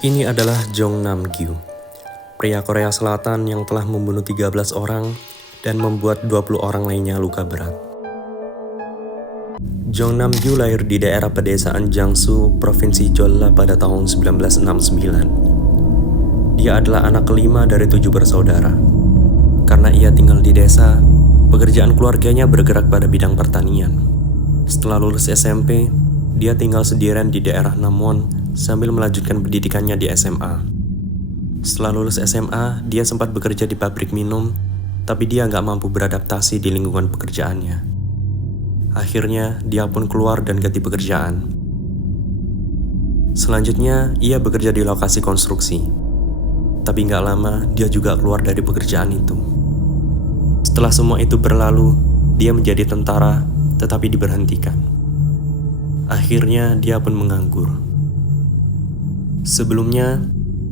Ini adalah Jong Nam-gyu, pria Korea Selatan yang telah membunuh 13 orang dan membuat 20 orang lainnya luka berat. Jong Nam-gyu lahir di daerah pedesaan Jiangsu, Provinsi Jeolla pada tahun 1969. Dia adalah anak kelima dari 7 bersaudara. Karena ia tinggal di desa, pekerjaan keluarganya bergerak pada bidang pertanian. Setelah lulus SMP, dia tinggal sendirian di daerah Namwon sambil melanjutkan pendidikannya di SMA. Setelah lulus SMA, dia sempat bekerja di pabrik minum, tapi dia nggak mampu beradaptasi di lingkungan pekerjaannya. Akhirnya, dia pun keluar dan ganti pekerjaan. Selanjutnya, ia bekerja di lokasi konstruksi. Tapi nggak lama, dia juga keluar dari pekerjaan itu. Setelah semua itu berlalu, dia menjadi tentara, tetapi diberhentikan. Akhirnya, dia pun menganggur. Sebelumnya,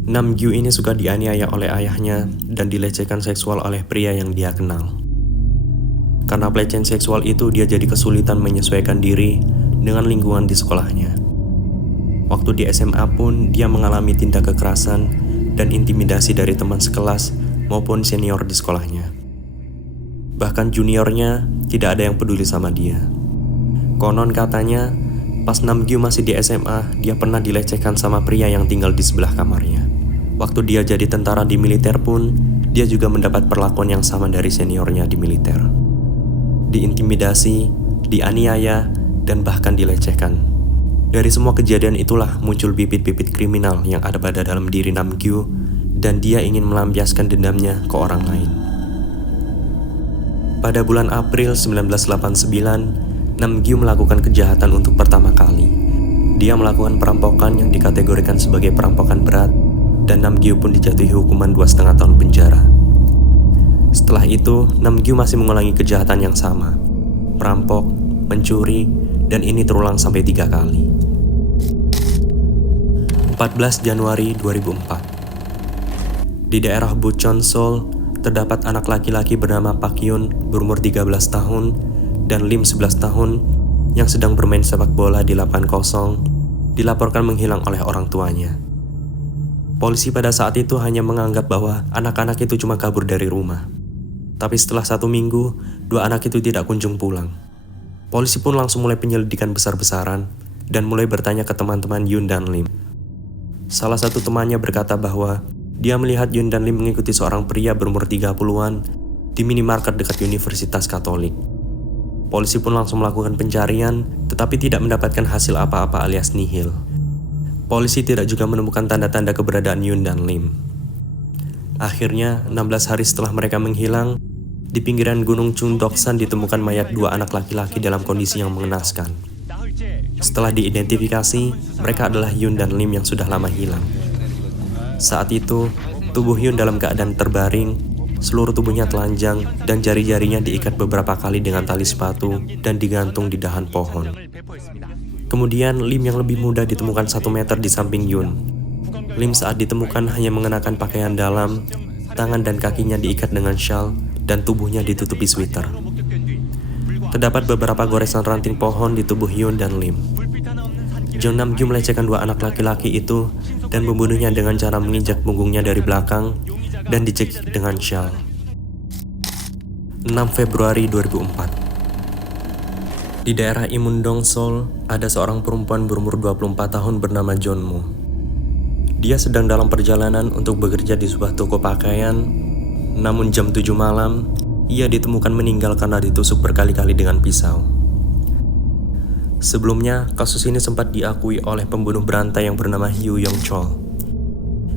Nam-gyu ini suka dianiaya oleh ayahnya dan dilecehkan seksual oleh pria yang dia kenal. Karena pelecehan seksual itu, dia jadi kesulitan menyesuaikan diri dengan lingkungan di sekolahnya. Waktu di SMA pun, dia mengalami tindak kekerasan dan intimidasi dari teman sekelas maupun senior di sekolahnya. Bahkan juniornya tidak ada yang peduli sama dia. Konon katanya, pas Nam-gyu masih di SMA, dia pernah dilecehkan sama pria yang tinggal di sebelah kamarnya. Waktu dia jadi tentara di militer pun, dia juga mendapat perlakuan yang sama dari seniornya di militer. Diintimidasi, dianiaya, dan bahkan dilecehkan. Dari semua kejadian itulah muncul bibit-bibit kriminal yang ada pada dalam diri Nam-gyu, dan dia ingin melampiaskan dendamnya ke orang lain. Pada bulan April 1989, Nam-gyu melakukan kejahatan untuk pertama kali. Dia melakukan perampokan yang dikategorikan sebagai perampokan berat, dan Nam-gyu pun dijatuhi hukuman 2,5 tahun penjara. Setelah itu, Nam-gyu masih mengulangi kejahatan yang sama, merampok, mencuri, dan ini terulang sampai 3 kali. 14 Januari 2004. Di daerah Bucheon, Seoul, terdapat anak laki-laki bernama Pak Yun berumur 13 tahun dan Lim 11 tahun yang sedang bermain sepak bola di lapangan kosong dilaporkan menghilang oleh orang tuanya. Polisi pada saat itu hanya menganggap bahwa anak-anak itu cuma kabur dari rumah. Tapi setelah 1 minggu, 2 anak itu tidak kunjung pulang. Polisi pun langsung mulai penyelidikan besar-besaran dan mulai bertanya ke teman-teman Yun dan Lim. Salah satu temannya berkata bahwa dia melihat Yun dan Lim mengikuti seorang pria berumur 30-an di minimarket dekat Universitas Katolik. Polisi pun langsung melakukan pencarian, tetapi tidak mendapatkan hasil apa-apa alias nihil. Polisi tidak juga menemukan tanda-tanda keberadaan Yun dan Lim. Akhirnya, 16 hari setelah mereka menghilang, di pinggiran Gunung Chungdoksan ditemukan mayat 2 anak laki-laki dalam kondisi yang mengenaskan. Setelah diidentifikasi, mereka adalah Yun dan Lim yang sudah lama hilang. Saat itu, tubuh Yun dalam keadaan terbaring, seluruh tubuhnya telanjang, dan jari-jarinya diikat beberapa kali dengan tali sepatu dan digantung di dahan pohon. Kemudian Lim yang lebih muda ditemukan 1 meter di samping Yun. Lim saat ditemukan hanya mengenakan pakaian dalam, tangan dan kakinya diikat dengan syal, dan tubuhnya ditutupi sweater. Terdapat beberapa goresan ranting pohon di tubuh Yun dan Lim. Jong Nam-gyu melecehkan 2 anak laki-laki itu dan membunuhnya dengan cara menginjak punggungnya dari belakang dan dicekik dengan syal. 6 Februari 2004. Di daerah Imundong, Seoul, ada seorang perempuan berumur 24 tahun bernama Jeonmu. Dia sedang dalam perjalanan untuk bekerja di sebuah toko pakaian, namun jam 7 malam, ia ditemukan meninggal karena ditusuk berkali-kali dengan pisau. Sebelumnya, kasus ini sempat diakui oleh pembunuh berantai yang bernama Hyu Yong-chol.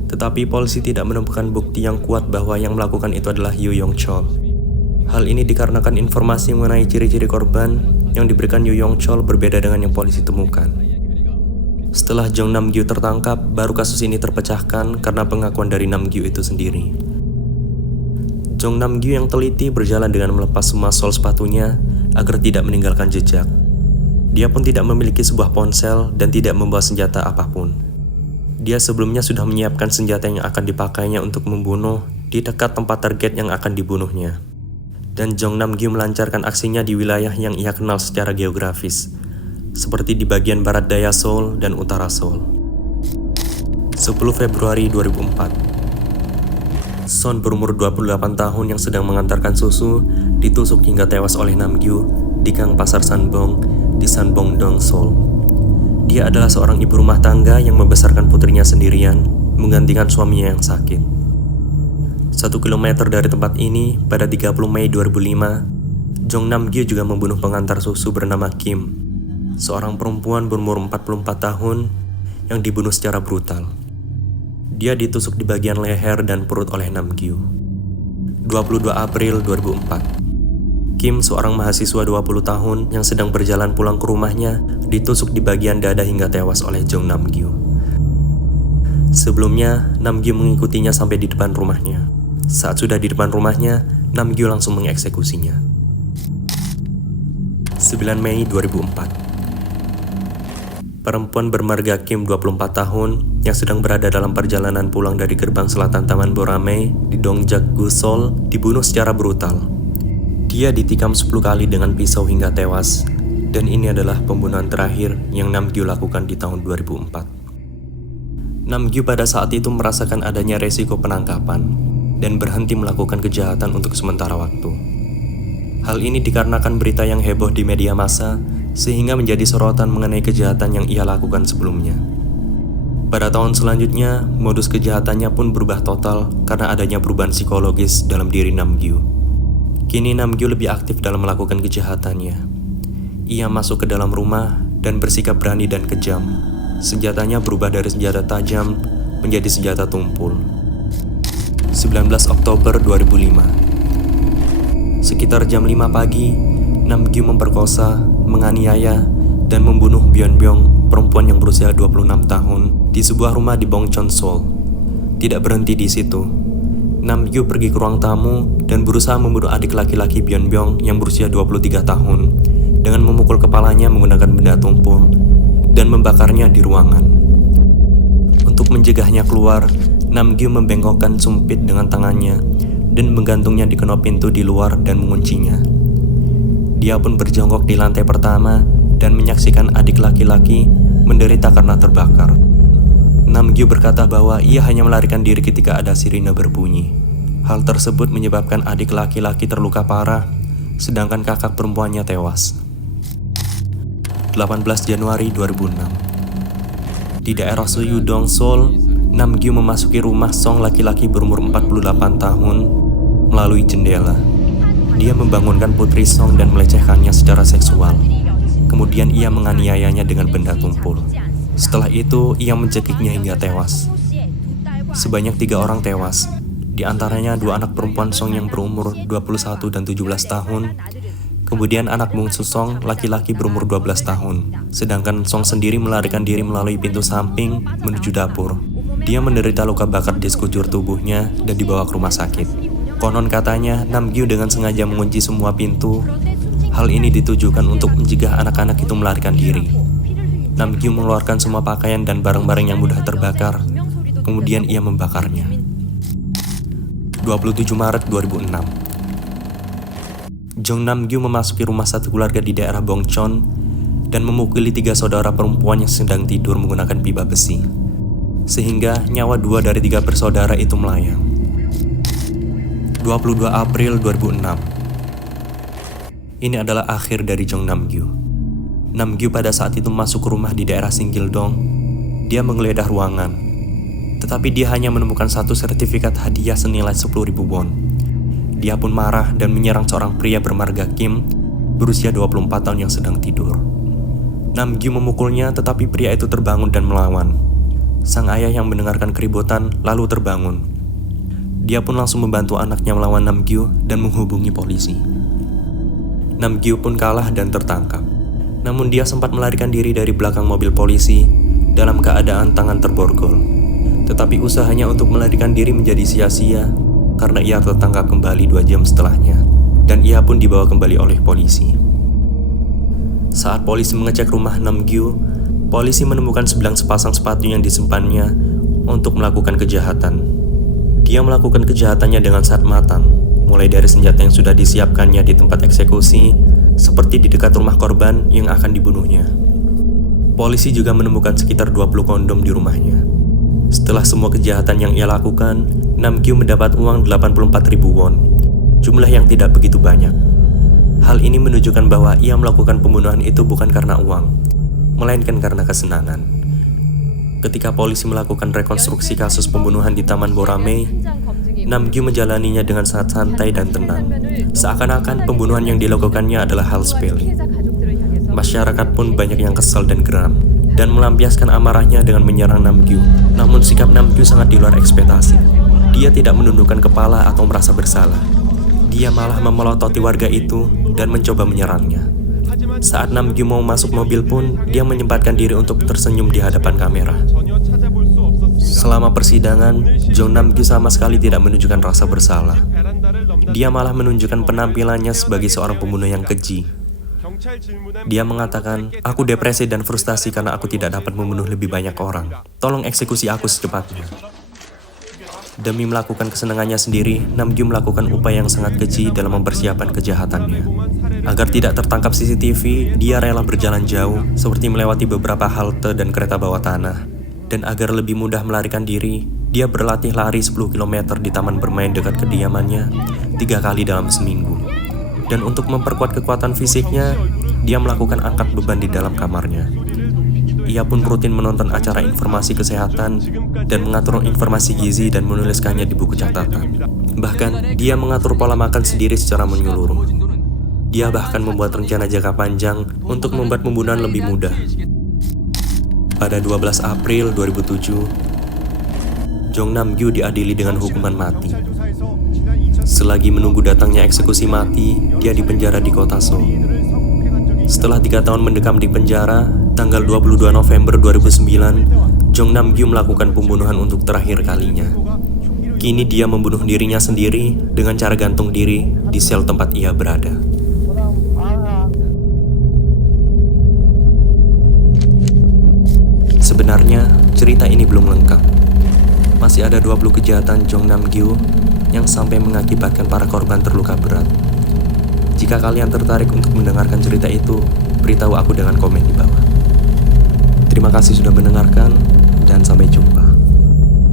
Tetapi polisi tidak menemukan bukti yang kuat bahwa yang melakukan itu adalah Hyu Yong-chol. Hal ini dikarenakan informasi mengenai ciri-ciri korban yang diberikan Hyu Yong-chol berbeda dengan yang polisi temukan. Setelah Jong Nam-gyu tertangkap, baru kasus ini terpecahkan karena pengakuan dari Nam-gyu itu sendiri. Jong Nam-gyu yang teliti berjalan dengan melepas semua sol sepatunya agar tidak meninggalkan jejak. Dia pun tidak memiliki sebuah ponsel dan tidak membawa senjata apapun. Dia sebelumnya sudah menyiapkan senjata yang akan dipakainya untuk membunuh di dekat tempat target yang akan dibunuhnya. Dan Jong Nam-gyu melancarkan aksinya di wilayah yang ia kenal secara geografis, seperti di bagian barat daya Seoul dan utara Seoul. 10 Februari 2004. Son berumur 28 tahun yang sedang mengantarkan susu ditusuk hingga tewas oleh Nam Gyu di Gang Pasar Sanbong di Sanbong-dong, Seoul. Dia adalah seorang ibu rumah tangga yang membesarkan putrinya sendirian, menggantikan suaminya yang sakit. 1 kilometer dari tempat ini, pada 30 Mei 2005, Jong Nam Gyu juga membunuh pengantar susu bernama Kim, seorang perempuan berumur 44 tahun yang dibunuh secara brutal. Dia ditusuk di bagian leher dan perut oleh Nam Gyu. 22 April 2004. Kim, seorang mahasiswa 20 tahun yang sedang berjalan pulang ke rumahnya, ditusuk di bagian dada hingga tewas oleh Jong Nam Gyu. Sebelumnya, Nam Gyu mengikutinya sampai di depan rumahnya. Saat sudah di depan rumahnya, Nam Gyu langsung mengeksekusinya. 9 Mei 2004. Perempuan bermarga Kim 24 tahun yang sedang berada dalam perjalanan pulang dari gerbang selatan Taman Borame di Dongjak-gu, Seoul dibunuh secara brutal. Dia ditikam 10 kali dengan pisau hingga tewas, dan ini adalah pembunuhan terakhir yang Nam Gyu lakukan di tahun 2004. Nam Gyu pada saat itu merasakan adanya resiko penangkapan dan berhenti melakukan kejahatan untuk sementara waktu. Hal ini dikarenakan berita yang heboh di media massa sehingga menjadi sorotan mengenai kejahatan yang ia lakukan sebelumnya. Pada tahun selanjutnya, modus kejahatannya pun berubah total karena adanya perubahan psikologis dalam diri Nam Gyu. Kini Nam Gyu lebih aktif dalam melakukan kejahatannya. Ia masuk ke dalam rumah dan bersikap berani dan kejam. Senjatanya berubah dari senjata tajam menjadi senjata tumpul. 19 Oktober 2005. Sekitar jam 5 pagi, Nam Gyu memperkosa, menganiaya, dan membunuh Byeon-byung, perempuan yang berusia 26 tahun, di sebuah rumah di Bongchon, Seoul. Tidak berhenti di situ. Nam Gyu pergi ke ruang tamu dan berusaha membunuh adik laki-laki Byeon-byung yang berusia 23 tahun dengan memukul kepalanya menggunakan benda tumpul dan membakarnya di ruangan. Untuk mencegahnya keluar, Nam Gyu membengkokkan sumpit dengan tangannya dan menggantungnya di kenop pintu di luar dan menguncinya. Dia pun berjongkok di lantai pertama dan menyaksikan adik laki-laki menderita karena terbakar. Nam Gyu berkata bahwa ia hanya melarikan diri ketika ada sirine berbunyi. Hal tersebut menyebabkan adik laki-laki terluka parah, sedangkan kakak perempuannya tewas. 18 Januari 2006. Di daerah Suyudong, Seoul, Nam Gyu memasuki rumah Song laki-laki berumur 48 tahun melalui jendela. Dia membangunkan putri Song dan melecehkannya secara seksual. Kemudian ia menganiayanya dengan benda tumpul. Setelah itu, ia mencekiknya hingga tewas. Sebanyak 3 orang tewas, di antaranya 2 anak perempuan Song yang berumur 21 dan 17 tahun. Kemudian anak bungsu Song, laki-laki berumur 12 tahun. Sedangkan Song sendiri melarikan diri melalui pintu samping menuju dapur. Dia menderita luka bakar di sekujur tubuhnya dan dibawa ke rumah sakit. Konon katanya, Nam Gyu dengan sengaja mengunci semua pintu. Hal ini ditujukan untuk mencegah anak-anak itu melarikan diri. Nam Gyu mengeluarkan semua pakaian dan barang-barang yang mudah terbakar. Kemudian ia membakarnya. 27 Maret 2006. Jong Nam Gyu memasuki rumah satu keluarga di daerah Bongchon dan memukuli 3 saudara perempuan yang sedang tidur menggunakan pipa besi, sehingga nyawa 2 dari 3 bersaudara itu melayang. 22 April 2006. Ini adalah akhir dari Jong Nam Gyu. Nam Gyu pada saat itu masuk ke rumah di daerah Singgil-dong. Dia menggeledah ruangan, tetapi dia hanya menemukan 1 sertifikat hadiah senilai 10.000 won. Dia pun marah dan menyerang seorang pria bermarga Kim berusia 24 tahun yang sedang tidur. Nam Gyu memukulnya, tetapi pria itu terbangun dan melawan. Sang ayah yang mendengarkan keributan lalu terbangun. Dia pun langsung membantu anaknya melawan Nam Gyu dan menghubungi polisi. Nam Gyu pun kalah dan tertangkap. Namun dia sempat melarikan diri dari belakang mobil polisi dalam keadaan tangan terborgol. Tetapi usahanya untuk melarikan diri menjadi sia-sia karena ia tertangkap kembali 2 jam setelahnya, dan ia pun dibawa kembali oleh polisi. Saat polisi mengecek rumah Nam Gyu, polisi menemukan sepasang sepatu yang disimpannya untuk melakukan kejahatan. Dia melakukan kejahatannya dengan sangat matang, mulai dari senjata yang sudah disiapkannya di tempat eksekusi, seperti di dekat rumah korban yang akan dibunuhnya. Polisi juga menemukan sekitar 20 kondom di rumahnya. Setelah semua kejahatan yang ia lakukan, Namgyu mendapat uang 84.000 won, jumlah yang tidak begitu banyak. Hal ini menunjukkan bahwa ia melakukan pembunuhan itu bukan karena uang, melainkan karena kesenangan. Ketika polisi melakukan rekonstruksi kasus pembunuhan di Taman Borame, Namgyu menjalaninya dengan sangat santai dan tenang, seakan-akan pembunuhan yang dilakukannya adalah hal sepele. Masyarakat pun banyak yang kesal dan geram, dan melampiaskan amarahnya dengan menyerang Namgyu. Namun sikap Namgyu sangat di luar ekspektasi. Dia tidak menundukkan kepala atau merasa bersalah. Dia malah memelototi warga itu dan mencoba menyerangnya. Saat Namgyu mau masuk mobil pun, dia menyempatkan diri untuk tersenyum di hadapan kamera. Selama persidangan, Jong Namgyu sama sekali tidak menunjukkan rasa bersalah. Dia malah menunjukkan penampilannya sebagai seorang pembunuh yang keji. Dia mengatakan, "Aku depresi dan frustasi karena aku tidak dapat membunuh lebih banyak orang. Tolong eksekusi aku secepatnya." Demi melakukan kesenangannya sendiri, Namgyu melakukan upaya yang sangat keji dalam mempersiapkan kejahatannya. Agar tidak tertangkap CCTV, dia rela berjalan jauh, seperti melewati beberapa halte dan kereta bawah tanah. Dan agar lebih mudah melarikan diri, dia berlatih lari 10 km di taman bermain dekat kediamannya 3 kali dalam seminggu. Dan untuk memperkuat kekuatan fisiknya, dia melakukan angkat beban di dalam kamarnya. Ia pun rutin menonton acara informasi kesehatan dan mengatur informasi gizi dan menuliskannya di buku catatan. Bahkan, dia mengatur pola makan sendiri secara menyeluruh. Dia bahkan membuat rencana jangka panjang untuk membuat pembunuhan lebih mudah. Pada 12 April 2007, Jong Namgyu diadili dengan hukuman mati. Selagi menunggu datangnya eksekusi mati, dia dipenjara di kota Seoul. Setelah 3 tahun mendekam di penjara, tanggal 22 November 2009, Jong Namgyu melakukan pembunuhan untuk terakhir kalinya. Kini dia membunuh dirinya sendiri dengan cara gantung diri di sel tempat ia berada. Sebenarnya, cerita ini belum lengkap. Masih ada 20 kejahatan Jong Namgyu yang sampai mengakibatkan para korban terluka berat. Jika kalian tertarik untuk mendengarkan cerita itu, beritahu aku dengan komen di bawah. Terima kasih sudah mendengarkan, dan sampai jumpa.